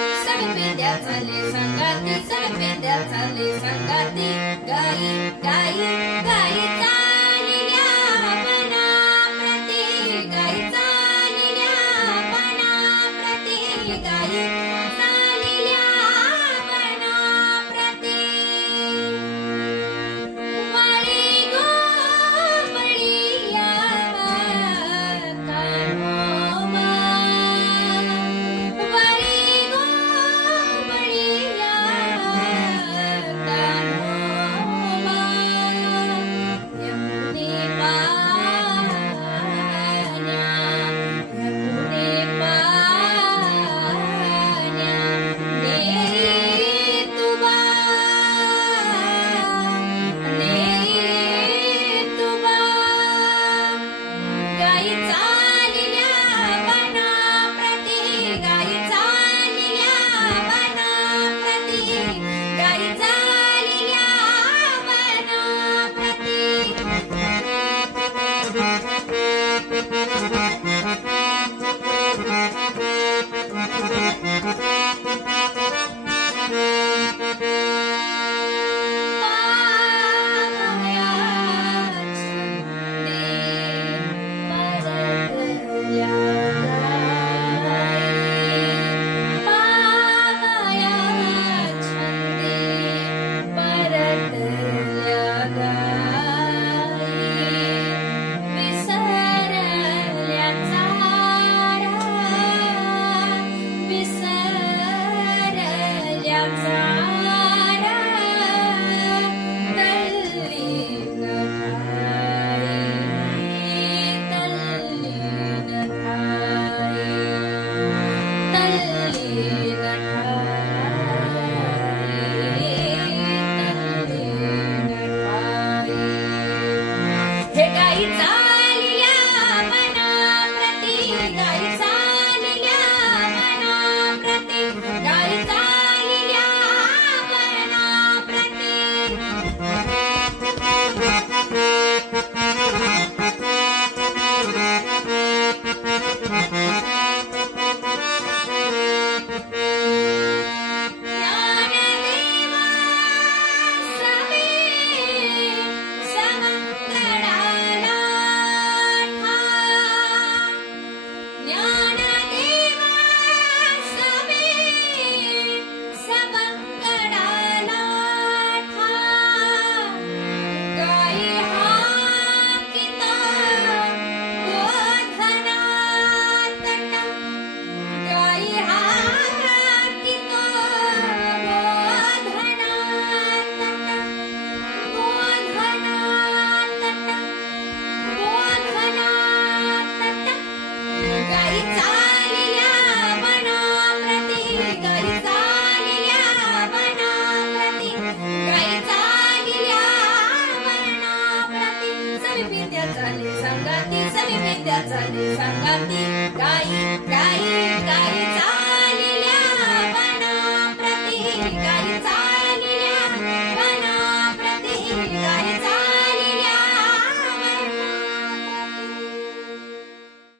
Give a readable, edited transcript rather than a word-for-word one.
चाले संगाती सविद्या चाले संगाती गाई गाई गाई चालल्या वनाप्रती गाई चालल्या वनाप्रती गाई चालल्या वनाप्रती वळी गो वळीया कानोबा वळी गो वळीया कानोबा यमुने पाण्या यमुने पाण्या नेरी तुबा गाई चालल्या वनाप्रती गाई चालल्या वनाप्रती गाई चालल्या हे गाई चालल्या वनाप्रती गाई चालल्या वनाप्रती गाई चालल्या ज्ञानदेवा सवे समंगळाला ठा ज्ञानदेवा सवे समंगळाला ठा गाई हाकिता गोधना तट गाई हाकिता गोधना तट गोधना तट गोधना तट गाई चालल्या वनाप्रती गाई चालल्या वनाप्रती गाई चालल्या वनाप्रती सविद्या चाले संगाती सविद्या चाले संगाती गाई गाई गाई